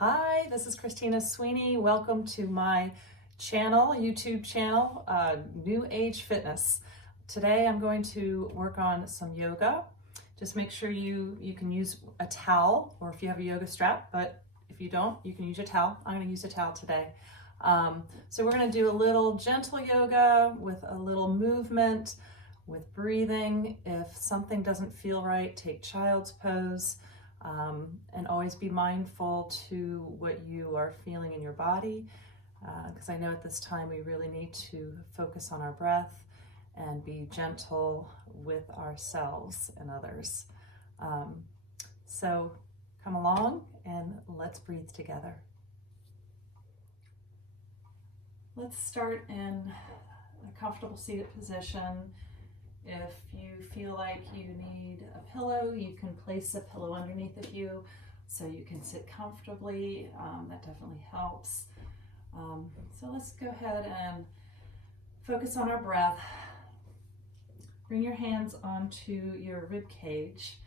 Hi, this is Christina Sweeney. Welcome to my channel, YouTube channel, New Age Fitness. Today I'm going to work on some yoga. Just make sure you can use a towel, or if you have a yoga strap, but if you don't, you can use a towel. I'm going to use a towel today. So we're going to do a little gentle yoga with a little movement, with breathing. If something doesn't feel right, take child's pose. And always be mindful to what you are feeling in your body, because I know at this time we really need to focus on our breath and be gentle with ourselves and others. So come along and let's breathe together. Let's start in a comfortable seated position. If you feel like you need a pillow, you can place a pillow underneath of you so you can sit comfortably. That definitely helps. So let's go ahead and focus on our breath. Bring your hands onto your rib cage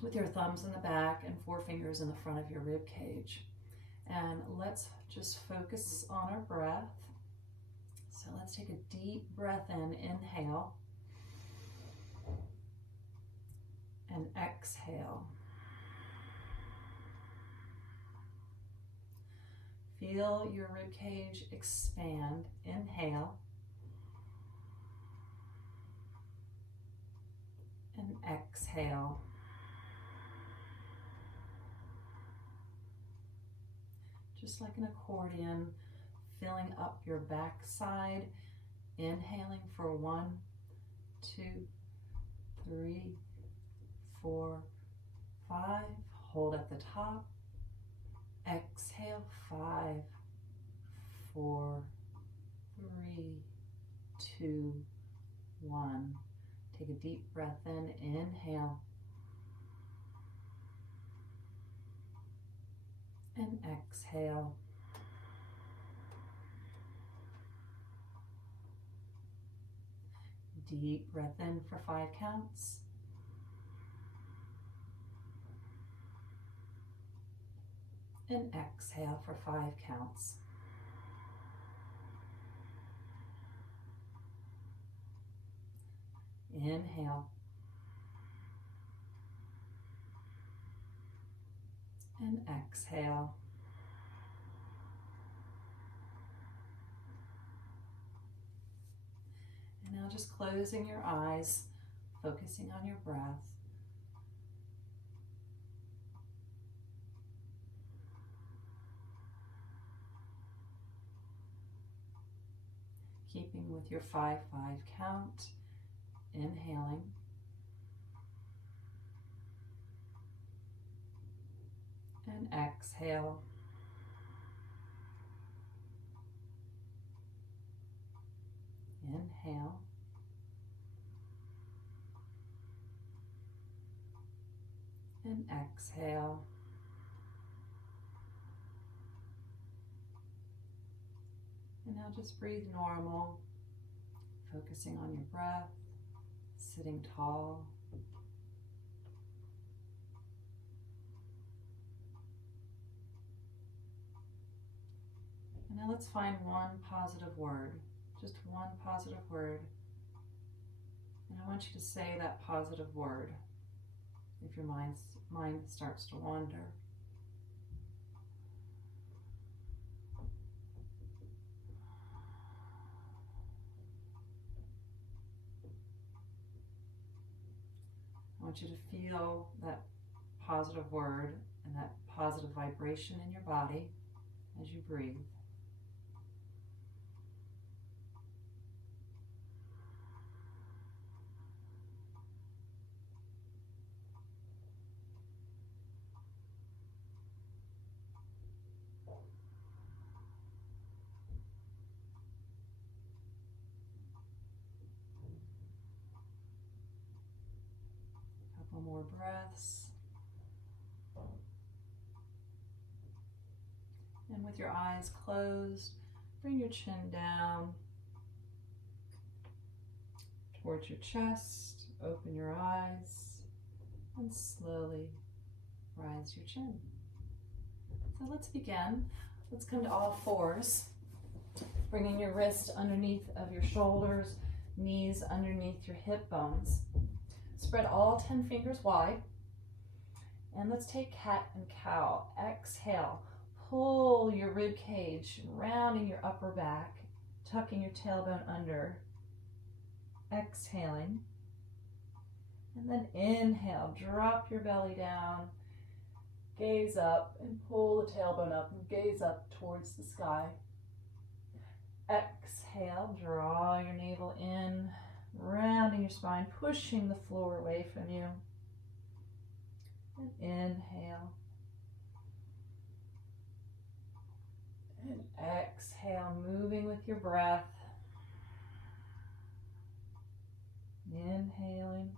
with your thumbs in the back and forefingers in the front of your rib cage. And let's just focus on our breath. So let's take a deep breath in, inhale. And exhale. Feel your rib cage expand. Inhale. And exhale. Just like an accordion, filling up your backside. Inhaling for 1, 2, 3, 4, 5, hold at the top, exhale, 5, 4, 3, 2, 1. Take a deep breath in, inhale, and exhale. Deep breath in for 5 counts. And exhale for 5 counts. Inhale. And exhale. And now just closing your eyes, focusing on your breath. Keeping with your 5-5 count, inhaling. And exhale. Inhale. And exhale. And now just breathe normal, focusing on your breath, sitting tall. And now let's find one positive word, just one positive word. And I want you to say that positive word if your mind starts to wander. I want you to feel that positive word and that positive vibration in your body as you breathe. Couple more breaths. And with your eyes closed, bring your chin down towards your chest. Open your eyes and slowly rise your chin. So let's begin. Let's come to all fours, bringing your wrist underneath of your shoulders, knees underneath your hip bones. Spread all 10 fingers wide. And let's take cat and cow. Exhale. Pull your rib cage, rounding your upper back, tucking your tailbone under. Exhaling. And then inhale, drop your belly down, gaze up and pull the tailbone up and gaze up towards the sky. Exhale, draw your navel in, rounding your spine, pushing the floor away from you. And inhale. And exhale, moving with your breath. Inhaling.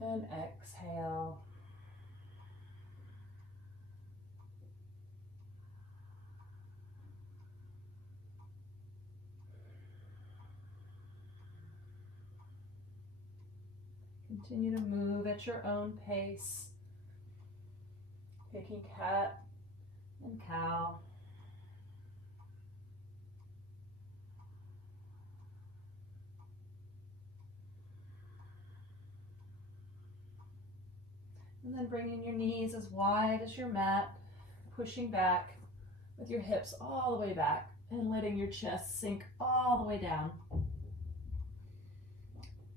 And exhale. Continue to move at your own pace, picking cat and cow. And then bringing your knees as wide as your mat, pushing back with your hips all the way back and letting your chest sink all the way down.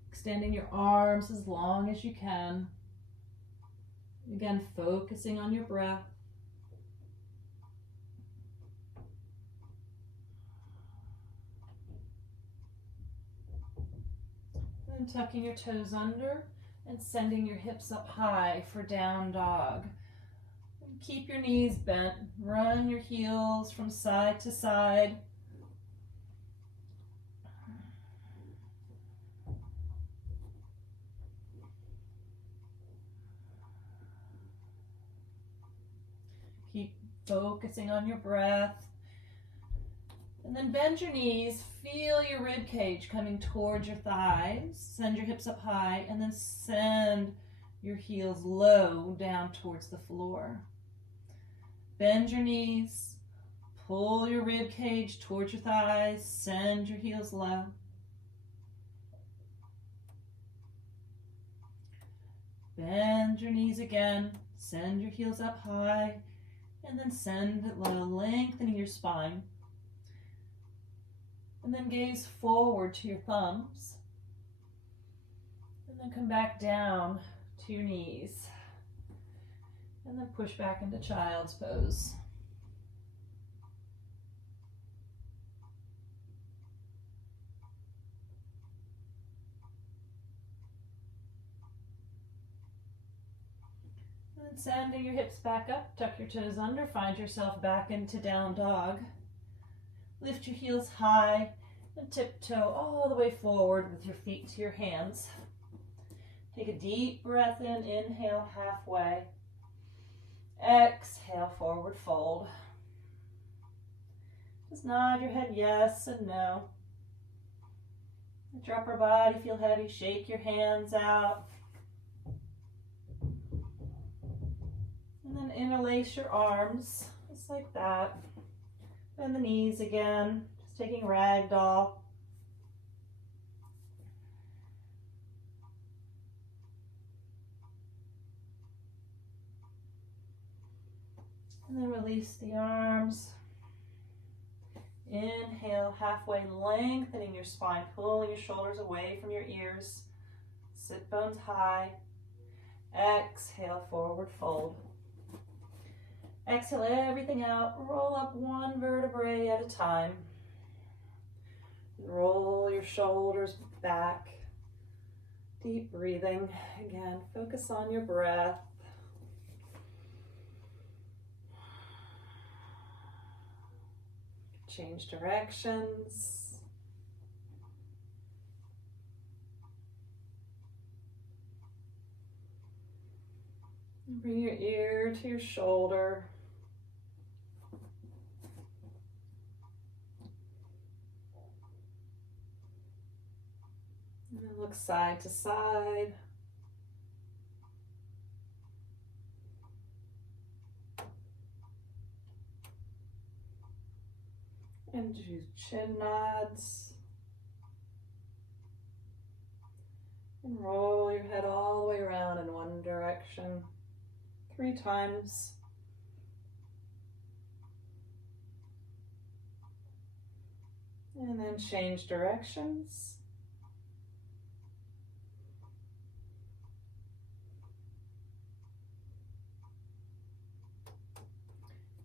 Extending your arms as long as you can. Again, focusing on your breath. And tucking your toes under and sending your hips up high for down dog. And keep your knees bent. Run your heels from side to side. Keep focusing on your breath. And then bend your knees, feel your rib cage coming towards your thighs. Send your hips up high and then send your heels low down towards the floor. Bend your knees, pull your rib cage towards your thighs, send your heels low. Bend your knees again, send your heels up high, and then send it low, lengthening your spine. And then gaze forward to your thumbs. And then come back down to your knees. And then push back into child's pose. And then sending your hips back up, tuck your toes under, find yourself back into down dog. Lift your heels high and tiptoe all the way forward with your feet to your hands. Take a deep breath in, inhale halfway. Exhale, forward fold. Just nod your head yes and no. Let your upper body feel heavy, shake your hands out. And then interlace your arms, just like that. Bend the knees again, just taking ragdoll. And then release the arms. Inhale, halfway, lengthening your spine, pulling your shoulders away from your ears. Sit bones high. Exhale, forward fold. Exhale everything out, roll up one vertebrae at a time. Roll your shoulders back. Deep breathing. Again, focus on your breath. Change directions. Bring your ear to your shoulder. And then look side to side. And do chin nods. And roll your head all the way around in one direction 3 times. And then change directions.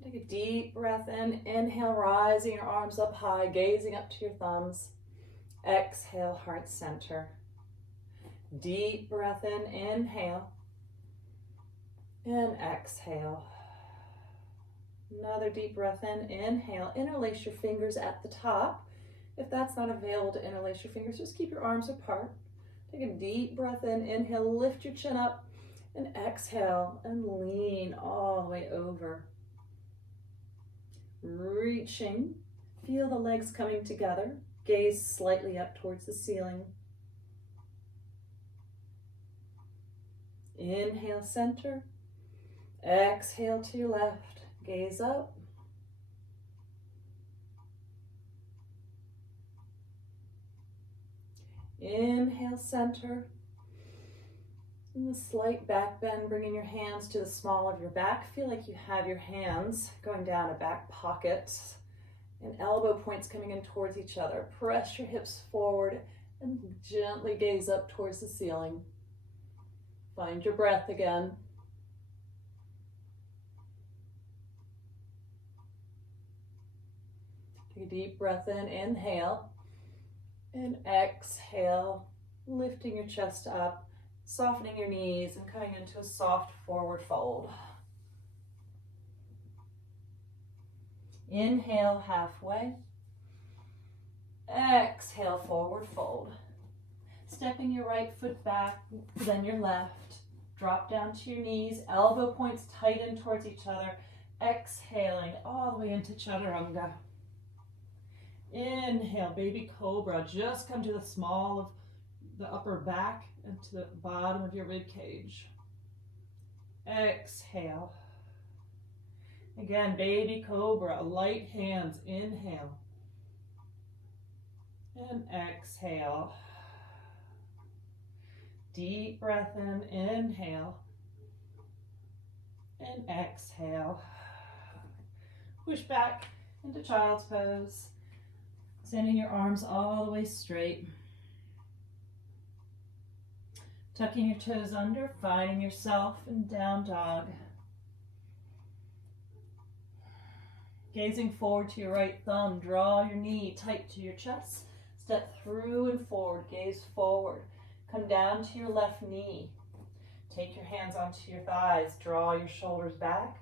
Take a deep breath in. Inhale, rising your arms up high, gazing up to your thumbs. Exhale, heart center. Deep breath in, inhale. And exhale. Another deep breath in, inhale. Interlace your fingers at the top. If that's not available to interlace your fingers, just keep your arms apart. Take a deep breath in, inhale, lift your chin up, and exhale, and lean all the way over. Reaching, feel the legs coming together, gaze slightly up towards the ceiling. Inhale, center. Exhale to your left, gaze up. Inhale, center. And a slight back bend, bringing your hands to the small of your back. Feel like you have your hands going down a back pocket and elbow points coming in towards each other. Press your hips forward and gently gaze up towards the ceiling. Find your breath again. Take a deep breath in, inhale. And exhale, lifting your chest up, softening your knees and coming into a soft forward fold. Inhale, halfway. Exhale, forward fold. Stepping your right foot back, then your left. Drop down to your knees, elbow points tighten towards each other. Exhaling all the way into Chaturanga. Inhale, baby cobra. Just come to the small of the upper back and to the bottom of your rib cage. Exhale. Again, baby cobra. Light hands. Inhale. And exhale. Deep breath in. Inhale. And exhale. Push back into child's pose. Sending your arms all the way straight. Tucking your toes under, finding yourself in down dog. Gazing forward to your right thumb, draw your knee tight to your chest. Step through and forward, gaze forward. Come down to your left knee. Take your hands onto your thighs, draw your shoulders back.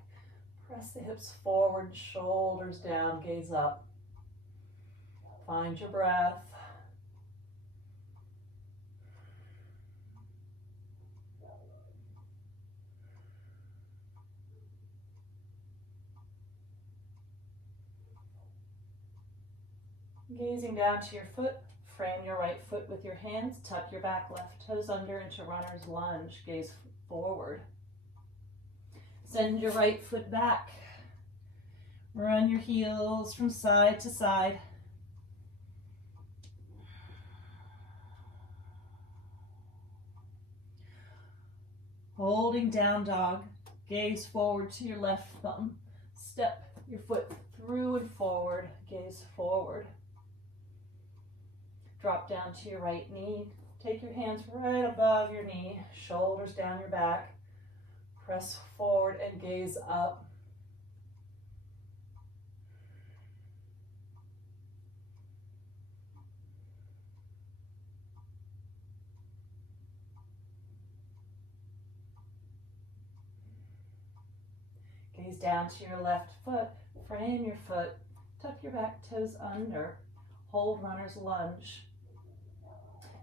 Press the hips forward, shoulders down, gaze up. Find your breath. Gazing down to your foot, frame your right foot with your hands, tuck your back left toes under into runner's lunge, gaze forward. Send your right foot back. Run your heels from side to side. Holding down dog, gaze forward to your left thumb. Step your foot through and forward, gaze forward. Drop down to your right knee. Take your hands right above your knee, shoulders down your back. Press forward and gaze up. Gaze down to your left foot, frame your foot, tuck your back toes under, hold runner's lunge.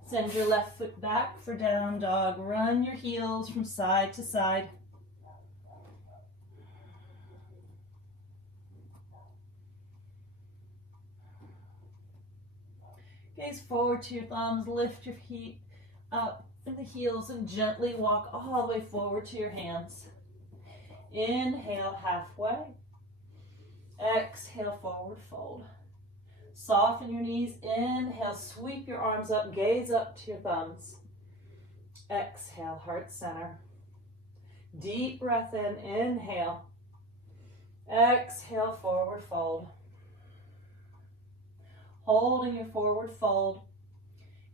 Send your left foot back for down dog. Run your heels from side to side. Gaze forward to your thumbs, lift your feet up in the heels and gently walk all the way forward to your hands. Inhale, halfway. Exhale, forward fold. Soften your knees. Inhale, sweep your arms up, gaze up to your thumbs. Exhale, heart center. Deep breath in, inhale. Exhale, forward fold. Holding your forward fold.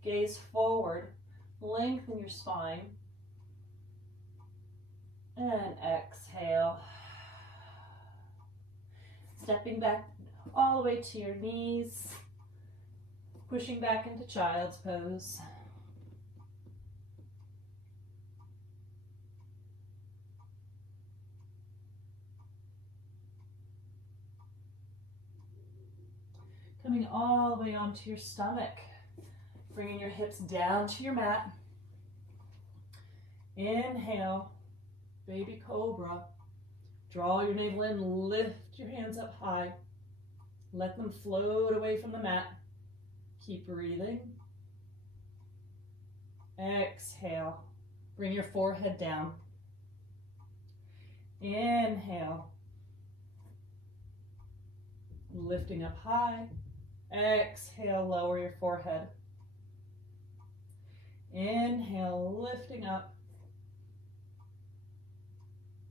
Gaze forward, lengthen your spine. And exhale. Stepping back all the way to your knees. Pushing back into child's pose. Coming all the way onto your stomach. Bringing your hips down to your mat. Inhale, baby cobra. Draw your navel in, lift your hands up high. Let them float away from the mat. Keep breathing. Exhale, bring your forehead down. Inhale, lifting up high. Exhale, lower your forehead. Inhale, lifting up.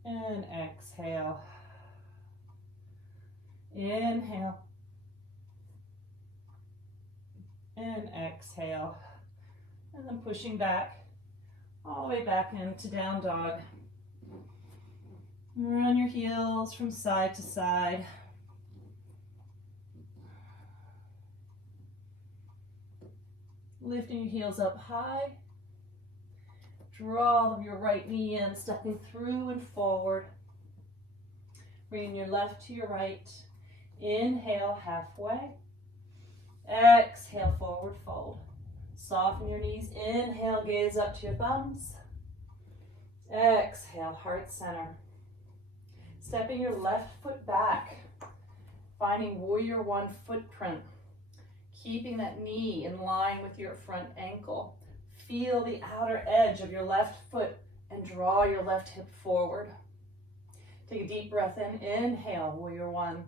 And exhale. Inhale. And exhale. And then pushing back, all the way back into down dog. Run your heels from side to side. Lifting your heels up high. Draw your right knee in, stepping through and forward. Bringing your left to your right. Inhale, halfway. Exhale, forward fold. Soften your knees. Inhale, gaze up to your thumbs. Exhale, heart center. Stepping your left foot back. Finding warrior one footprint. Keeping that knee in line with your front ankle. Feel the outer edge of your left foot and draw your left hip forward. Take a deep breath in. Inhale, warrior one.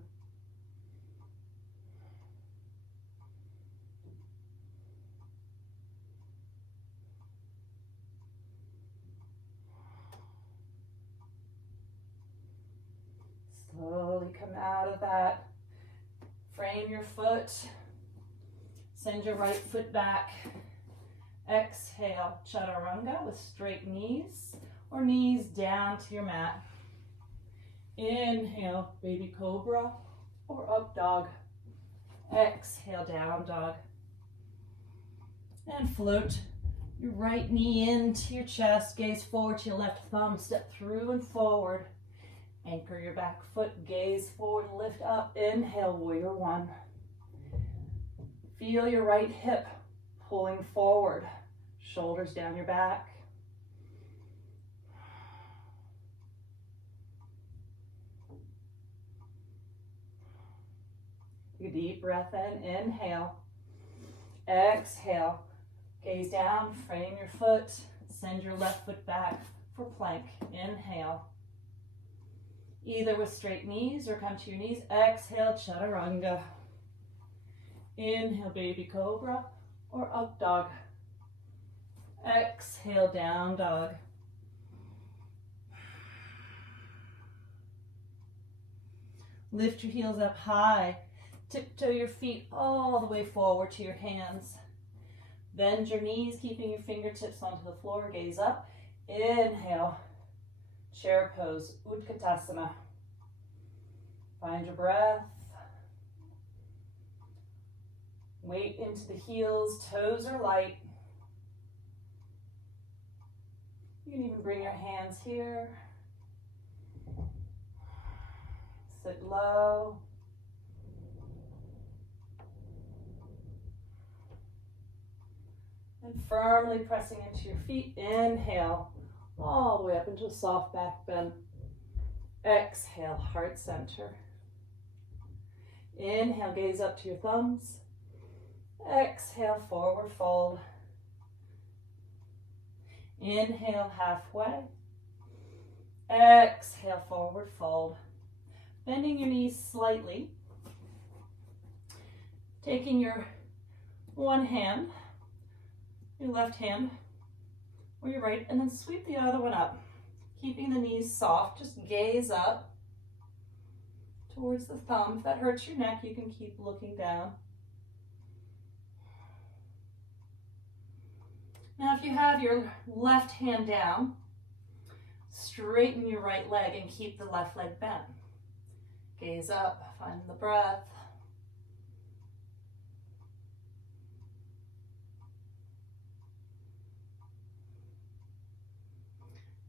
Slowly come out of that. Frame your foot. Send your right foot back. Exhale, chaturanga with straight knees or knees down to your mat. Inhale, baby cobra or up dog. Exhale, down dog. And float your right knee into your chest, gaze forward to your left thumb, step through and forward. Anchor your back foot, gaze forward, lift up. Inhale, warrior one. Feel your right hip pulling forward, shoulders down your back. Take a deep breath in, inhale. Exhale, gaze down, frame your foot, send your left foot back for plank. Inhale. Either with straight knees or come to your knees. Exhale, chaturanga. Inhale, baby cobra or up dog. Exhale, down dog. Lift your heels up high. Tiptoe your feet all the way forward to your hands. Bend your knees, keeping your fingertips onto the floor. Gaze up. Inhale. Chair pose, Utkatasana. Find your breath. Weight into the heels, toes are light. You can even bring your hands here. Sit low. And firmly pressing into your feet. Inhale, all the way up into a soft back bend. Exhale, heart center. Inhale, gaze up to your thumbs. Exhale, forward fold. Inhale, halfway. Exhale, forward fold. Bending your knees slightly. Taking your one hand, your left hand, or your right, and then sweep the other one up. Keeping the knees soft, just gaze up towards the thumb. If that hurts your neck, you can keep looking down. Now, if you have your left hand down, straighten your right leg and keep the left leg bent. Gaze up, find the breath.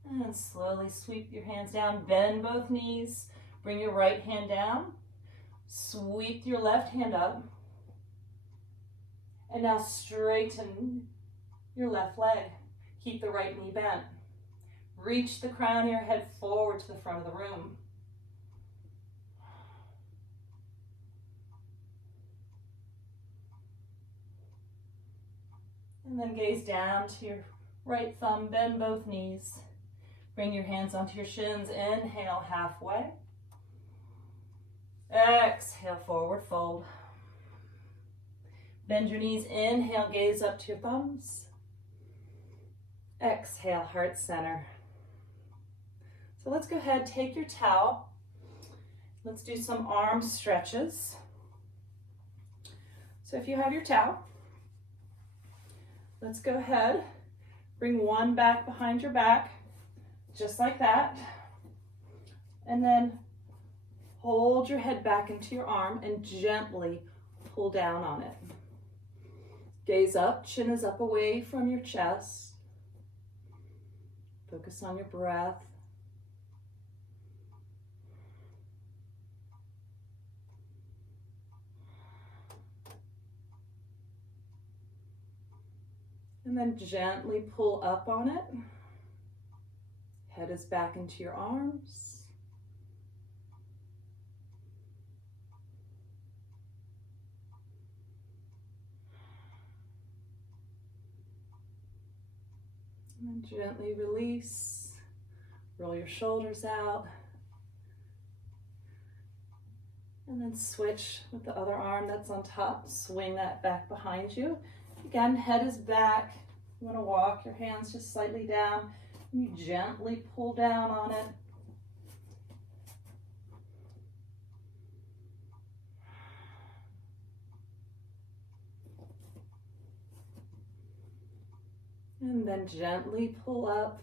And slowly sweep your hands down, bend both knees, bring your right hand down, sweep your left hand up, and now straighten your left leg. Keep the right knee bent. Reach the crown of your head forward to the front of the room. And then gaze down to your right thumb, bend both knees. Bring your hands onto your shins. Inhale, halfway. Exhale, forward fold. Bend your knees. Inhale, gaze up to your thumbs. Exhale, heart center. So let's go ahead, take your towel. Let's do some arm stretches. So if you have your towel, let's go ahead, bring one back behind your back, just like that. And then hold your head back into your arm and gently pull down on it. Gaze up, chin is up away from your chest. Focus on your breath. And then gently pull up on it. Head is back into your arms. And then gently release. Roll your shoulders out. And then switch with the other arm that's on top. Swing that back behind you. Again, head is back. You want to walk your hands just slightly down. You gently pull down on it. And then gently pull up.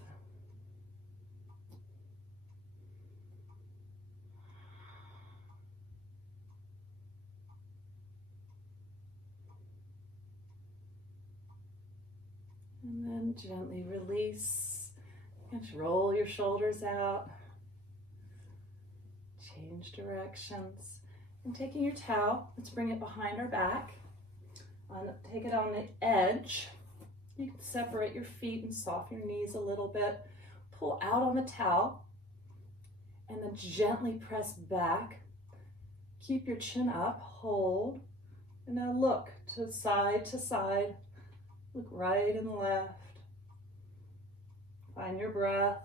And then gently release. Just roll your shoulders out. Change directions. And taking your towel, let's bring it behind our back. Take it on the edge. You can separate your feet and soften your knees a little bit. Pull out on the towel. And then gently press back. Keep your chin up, hold. And now look to side. Look right and left. Find your breath.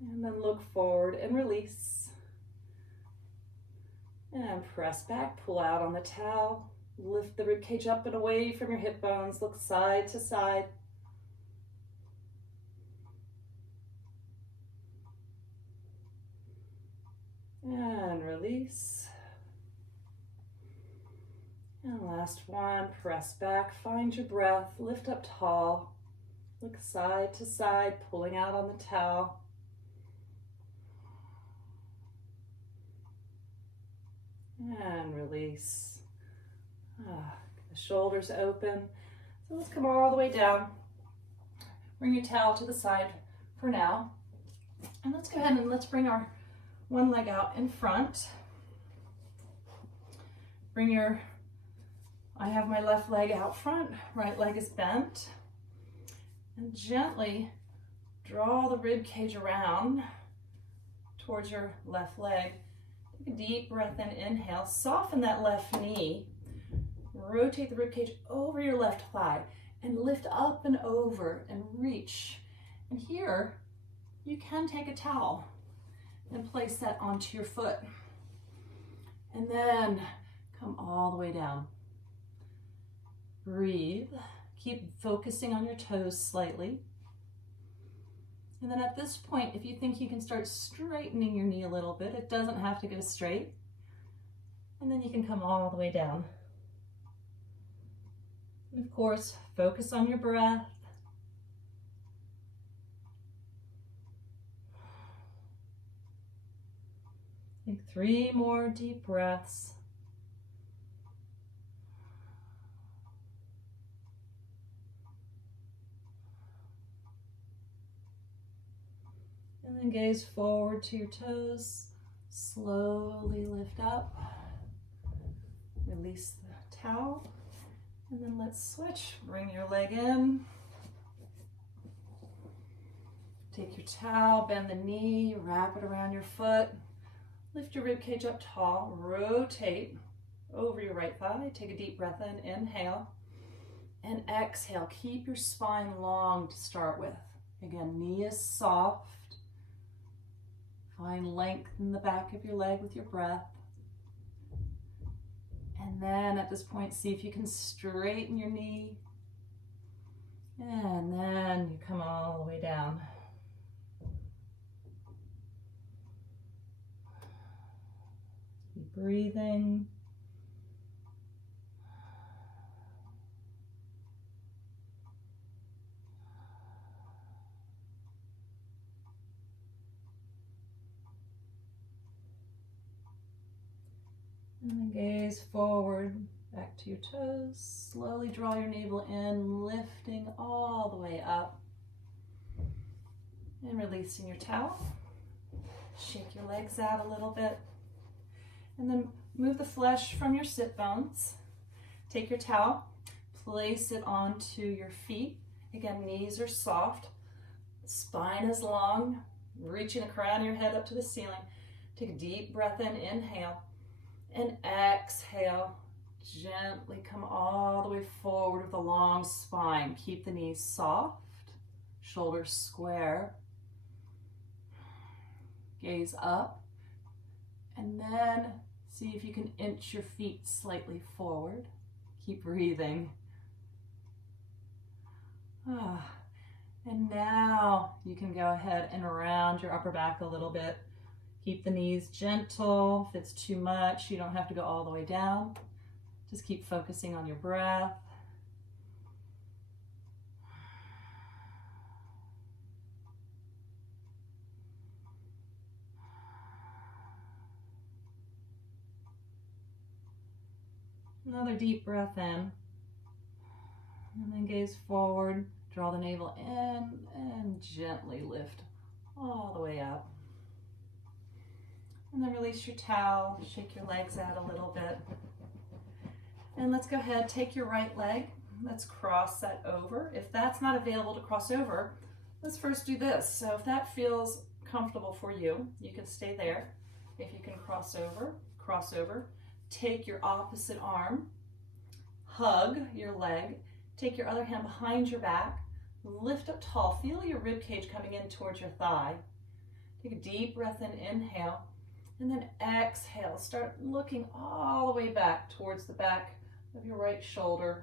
And then look forward and release. And press back, pull out on the towel. Lift the ribcage up and away from your hip bones. Look side to side. And release. And last one, press back, find your breath, lift up tall, look side to side, pulling out on the towel. And release. The shoulders open. So let's come all the way down. Bring your towel to the side for now. And let's go ahead and let's bring our one leg out in front. I have my left leg out front, right leg is bent. And gently draw the rib cage around towards your left leg. Take a deep breath in, inhale, soften that left knee. Rotate the rib cage over your left thigh and lift up and over and reach. And here, you can take a towel and place that onto your foot. And then come all the way down. Breathe. Keep focusing on your toes slightly. And then at this point, if you think you can start straightening your knee a little bit, it doesn't have to go straight. And then you can come all the way down. And of course, focus on your breath. Take 3 more deep breaths. And then gaze forward to your toes. Slowly lift up. Release the towel. And then let's switch. Bring your leg in. Take your towel, bend the knee, wrap it around your foot. Lift your rib cage up tall. Rotate over your right thigh. Take a deep breath in. Inhale. And exhale. Keep your spine long to start with. Again, knee is soft. Find length in the back of your leg with your breath. And then at this point, see if you can straighten your knee. And then you come all the way down. Keep breathing. And then gaze forward, back to your toes. Slowly draw your navel in, lifting all the way up. And releasing your towel. Shake your legs out a little bit. And then move the flesh from your sit bones. Take your towel, place it onto your feet. Again, knees are soft. Spine is long. Reaching the crown of your head up to the ceiling. Take a deep breath in, inhale. And exhale, gently come all the way forward with a long spine. Keep the knees soft, shoulders square. Gaze up, and then see if you can inch your feet slightly forward. Keep breathing. And now you can go ahead and round your upper back a little bit. Keep the knees gentle. If it's too much, you don't have to go all the way down. Just keep focusing on your breath. Another deep breath in. And then gaze forward. Draw the navel in and gently lift all the way up. And then release your towel, shake your legs out a little bit. And let's go ahead, take your right leg, let's cross that over. If that's not available to cross over, let's first do this. So if that feels comfortable for you, you can stay there. If you can cross over. Take your opposite arm, hug your leg, take your other hand behind your back, lift up tall, feel your rib cage coming in towards your thigh. Take a deep breath in, inhale. And then exhale, start looking all the way back towards the back of your right shoulder.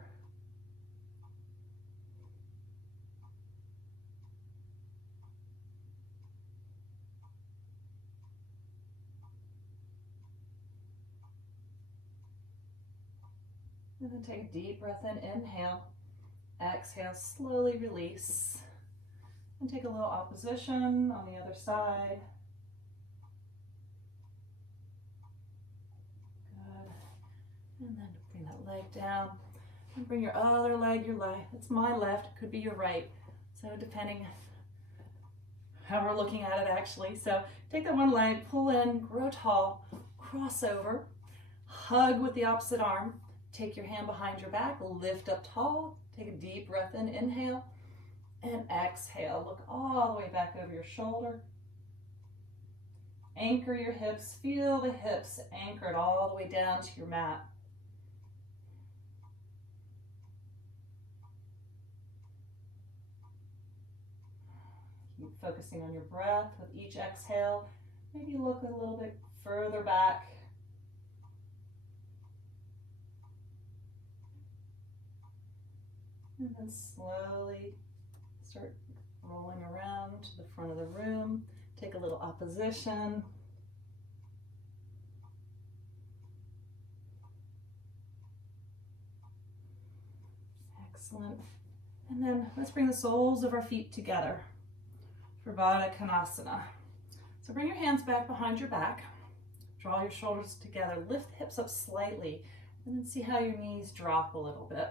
And then take a deep breath in, inhale. Exhale, slowly release. And take a little opposition on the other side. And then bring that leg down and bring your other leg, it's my left, it could be your right. So depending how we're looking at it actually. So take that one leg, pull in, grow tall, cross over, hug with the opposite arm, take your hand behind your back, lift up tall, take a deep breath in, inhale, and exhale. Look all the way back over your shoulder. Anchor your hips, feel the hips anchored all the way down to your mat. Keep focusing on your breath with each exhale. Maybe look a little bit further back. And then slowly start rolling around to the front of the room. Take a little opposition. Excellent. And then let's bring the soles of our feet together for Baddha Konasana. So bring your hands back behind your back. Draw your shoulders together. Lift the hips up slightly. And then see how your knees drop a little bit.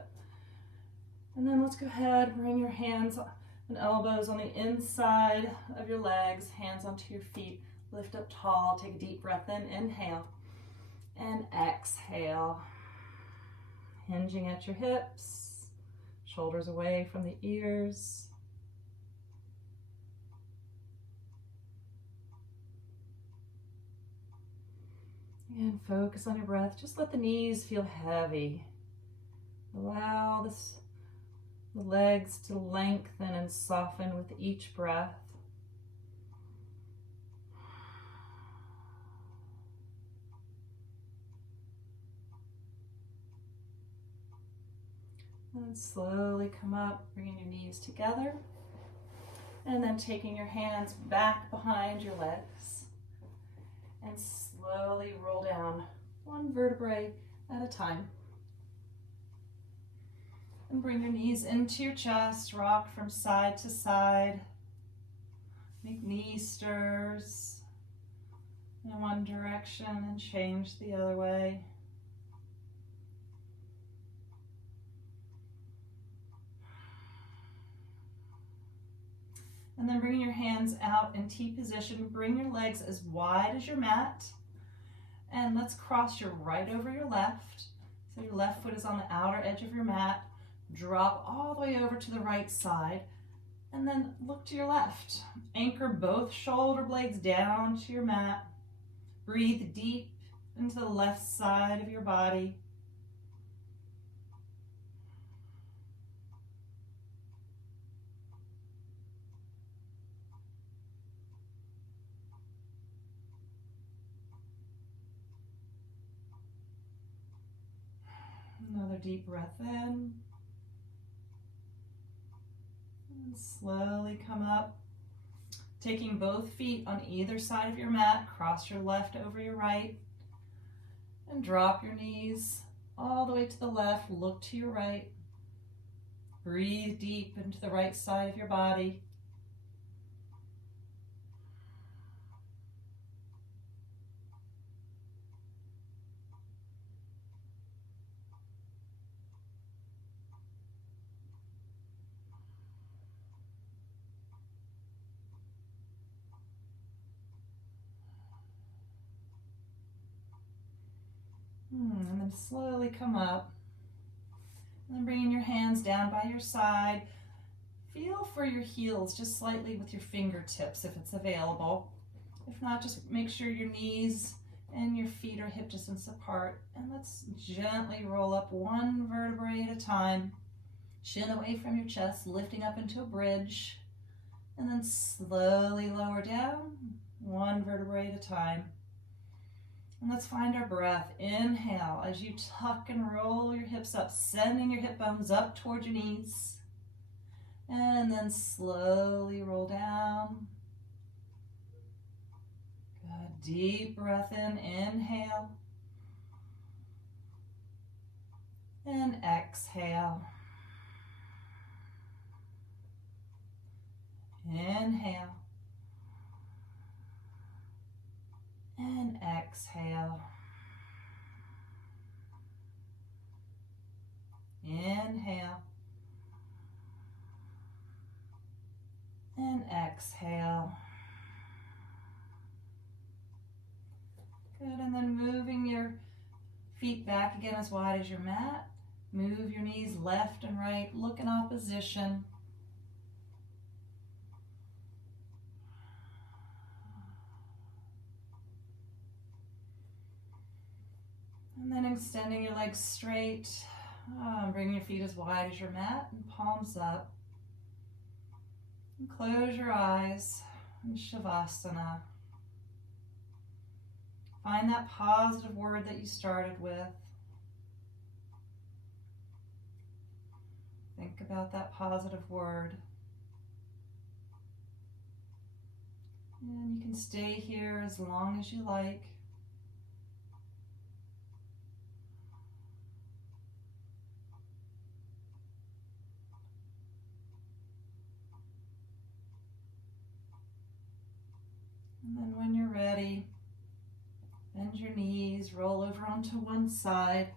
And then let's go ahead, bring your hands and elbows on the inside of your legs, hands onto your feet. Lift up tall, take a deep breath in, inhale, and exhale. Hinging at your hips, shoulders away from the ears. And focus on your breath. Just let the knees feel heavy. Allow the legs to lengthen and soften with each breath. And slowly come up, bringing your knees together. And then taking your hands back behind your legs. And slowly roll down one vertebrae at a time. And bring your knees into your chest, rock from side to side. Make knee stirs in one direction and change the other way. And then bring your hands out in T position. Bring your legs as wide as your mat. And let's cross your right over your left. So your left foot is on the outer edge of your mat. Drop all the way over to the right side. And then look to your left. Anchor both shoulder blades down to your mat. Breathe deep into the left side of your body. Another deep breath in. And slowly come up. Taking both feet on either side of your mat, cross your left over your right. And drop your knees all the way to the left. Look to your right. Breathe deep into the right side of your body. And then slowly come up. And then bringing your hands down by your side. Feel for your heels just slightly with your fingertips if it's available. If not, just make sure your knees and your feet are hip distance apart. And let's gently roll up one vertebrae at a time. Chin away from your chest, lifting up into a bridge. And then slowly lower down, one vertebrae at a time. And let's find our breath. Inhale as you tuck and roll your hips up, sending your hip bones up toward your knees. And then slowly roll down. Good. Deep breath in. Inhale. And exhale. Inhale. And exhale. Inhale. And exhale. Good, and then moving your feet back again as wide as your mat. Move your knees left and right. Look in opposition. And then extending your legs straight. Bring your feet as wide as your mat and palms up. And close your eyes in Shavasana. Find that positive word that you started with. Think about that positive word. And you can stay here as long as you like. And then when you're ready, bend your knees, roll over onto one side,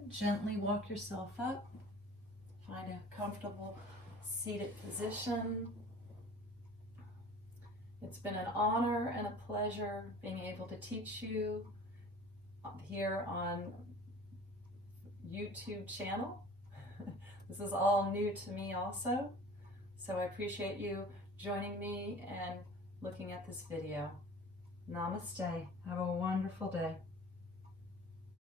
and gently walk yourself up. Find a comfortable seated position. It's been an honor and a pleasure being able to teach you here on YouTube channel. This is all new to me also, so I appreciate you joining me and looking at this video. Namaste. Have a wonderful day.